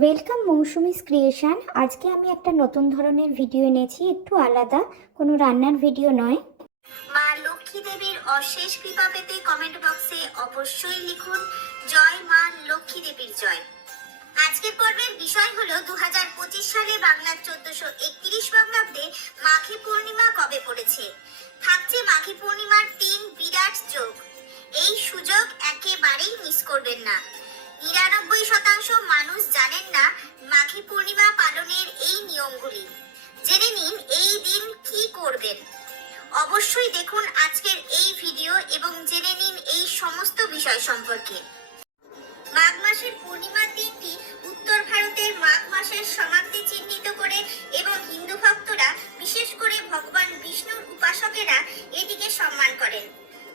Welcome Mousumi's creation. আজকে আমি একটা নতুন ধরনের ভিডিও এনেছি, একটু আলাদা, কোনো রান্নার ভিডিও নয়। মা লক্ষ্মী দেবীর অশেষ কৃপা পেতে কমেন্ট বক্সে অবশ্যই লিখুন জয় মা লক্ষ্মী দেবীর জয়। আজকের পর্বের বিষয় হলো 2025 সালে বাংলার 1431 বঙ্গাব্দে মাঘী পূর্ণিমা কবে পড়েছে। থাকছে মাঘী পূর্ণিমার 3 বিরাট যোগ। এই সুযোগ একেবারেই মিস করবেন না। 99% মানুষ জানেন না মাঘী পূর্ণিমা পালনের এই নিয়মগুলি। জেনে নিন এই দিন কি করবেন। অবশ্যই দেখুন আজকের এই ভিডিও এবং জেনে নিন এই সমস্ত বিষয় সম্পর্কে। মাঘ মাসের পূর্ণিমার দিনটি উত্তর ভারতের মাঘ মাসের সমাপ্তি চিহ্নিত করে এবং হিন্দু ভক্তরা, বিশেষ করে ভগবান বিষ্ণুর উপাসকেরা এটিকে সম্মান করেন।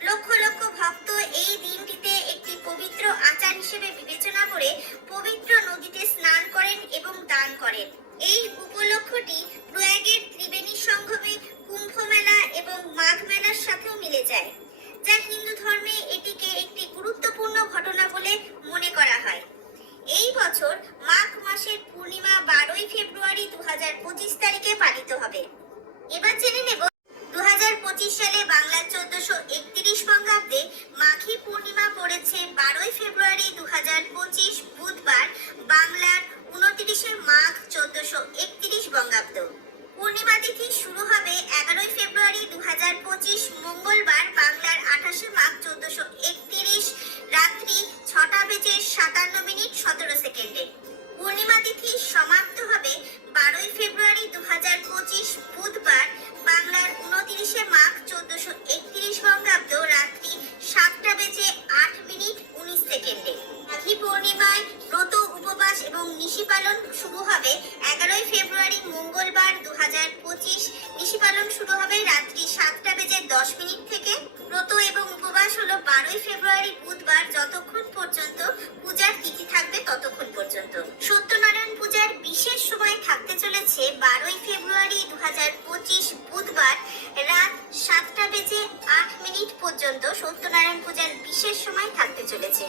লক্ষ লক্ষ ভক্ত এই দিনটিতে একটি পবিত্র আচার হিসেবে বিবেচনা করে পবিত্র নদীতে স্নান করেন এবং দান করেন। এই উপলক্ষটি প্রয়াগের ত্রিবেণী সঙ্গমে কুম্ভ মেলা এবং মাঘ মেলার সাথেও মিলে যায়, যা হিন্দু ধর্মে এটিকে একটি গুরুত্বপূর্ণ ঘটনা বলে মনে করা হয়। এই বছর মাঘ মাসের পূর্ণিমা 12ই ফেব্রুয়ারি 2025 তারিখে পালিত হবে। এবার জেনে নেব 2025 সালে বাংলার 1431 বঙ্গাব্দে মাঘী পূর্ণিমা পড়েছে 12ই ফেব্রুয়ারি 2025 বুধবার, বাংলার 29শে মাঘ 1431 বঙ্গাব্দ। পূর্ণিমা তিথি শুরু হবে 11ই ফেব্রুয়ারি 2025 মঙ্গলবার, বাংলার 28শে মাঘ 1431 রাত্রি 6:57:17 পূর্ণিমা তিথি সমাপ্ত হবে 12ই ফেব্রুয়ারি 2025 বুধবার, বাংলার 29শে মাঘ 1431 বঙ্গাব্দ রাত্রি 7:08:19 মাঘী পূর্ণিমায় ব্রত, উপবাস এবং নিশি পালন শুরু হবে 11ই ফেব্রুয়ারি মঙ্গলবার 2025। নিশি পালন শুরু হবে রাত্রি 7:10 থেকে। ব্রত এবং উপবাস হলো 12ই ফেব্রুয়ারি বুধবার, যতক্ষণ পর্যন্ত পূজার তিথি থাকবে ততক্ষণ পর্যন্ত। সত্যনারায়ণ পূজার বিশেষ সময় থাকতে চলেছে 12ই ফেব্রুয়ারি 2025 বুধবার রাত 7:08 পর্যন্ত। সত্যনারায়ণ পূজার বিশেষ সময় থাকতে চলেছে।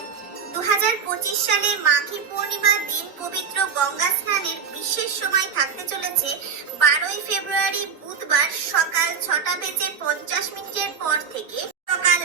2025 সালে মাঘী পূর্ণিমার দিন পবিত্র গঙ্গা স্নানের বিশেষ সময় থাকতে চলেছে 12ই ফেব্রুয়ারি বুধবার সকাল 6:50 পর থেকে সকাল